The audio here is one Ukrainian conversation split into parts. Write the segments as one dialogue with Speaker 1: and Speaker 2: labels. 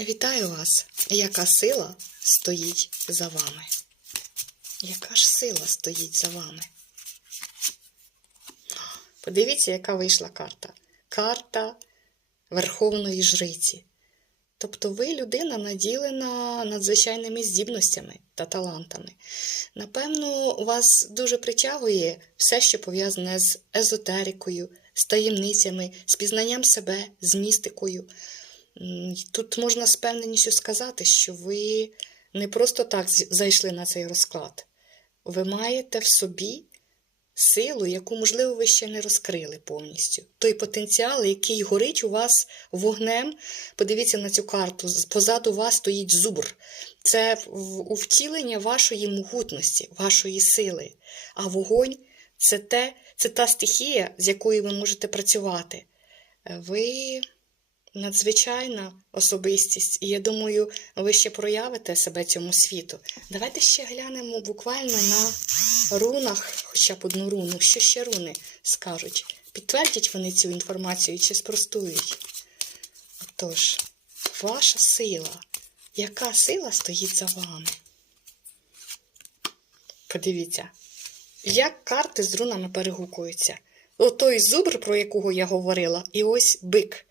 Speaker 1: Вітаю вас! Яка сила стоїть за вами? Яка ж сила стоїть за вами? Подивіться, яка вийшла карта. Карта Верховної Жриці. Тобто ви людина наділена надзвичайними здібностями та талантами. Напевно, вас дуже притягує все, що пов'язане з езотерикою, з таємницями, з пізнанням себе, з містикою. Тут можна з певненістю сказати, що ви не просто так зайшли на цей розклад. Ви маєте в собі силу, яку, можливо, ви ще не розкрили повністю. Той потенціал, який горить у вас вогнем. Подивіться на цю карту. Позаду вас стоїть зубр. Це втілення вашої могутності, вашої сили. А вогонь це, те, це та стихія, з якою ви можете працювати. Е, Ви надзвичайна особистість, і я думаю, ви ще проявите себе цьому світу. Давайте ще глянемо буквально на рунах, хоча б одну руну. Що ще руни скажуть? Підтвердять вони цю інформацію чи спростують? Отож, ваша сила. Яка сила стоїть за вами? Подивіться, як карти з рунами перегукуються. Отой зубр, про якого я говорила, і ось бик.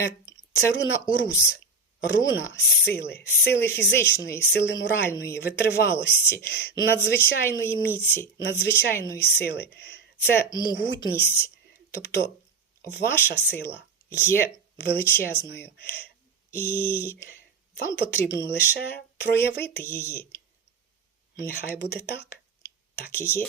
Speaker 1: Е, Це руна Урус. Руна сили, сили фізичної, сили моральної, витривалості, надзвичайної міці, надзвичайної сили. Це могутність. Тобто ваша сила є величезною. І вам потрібно лише проявити її. Нехай буде так. Так і є.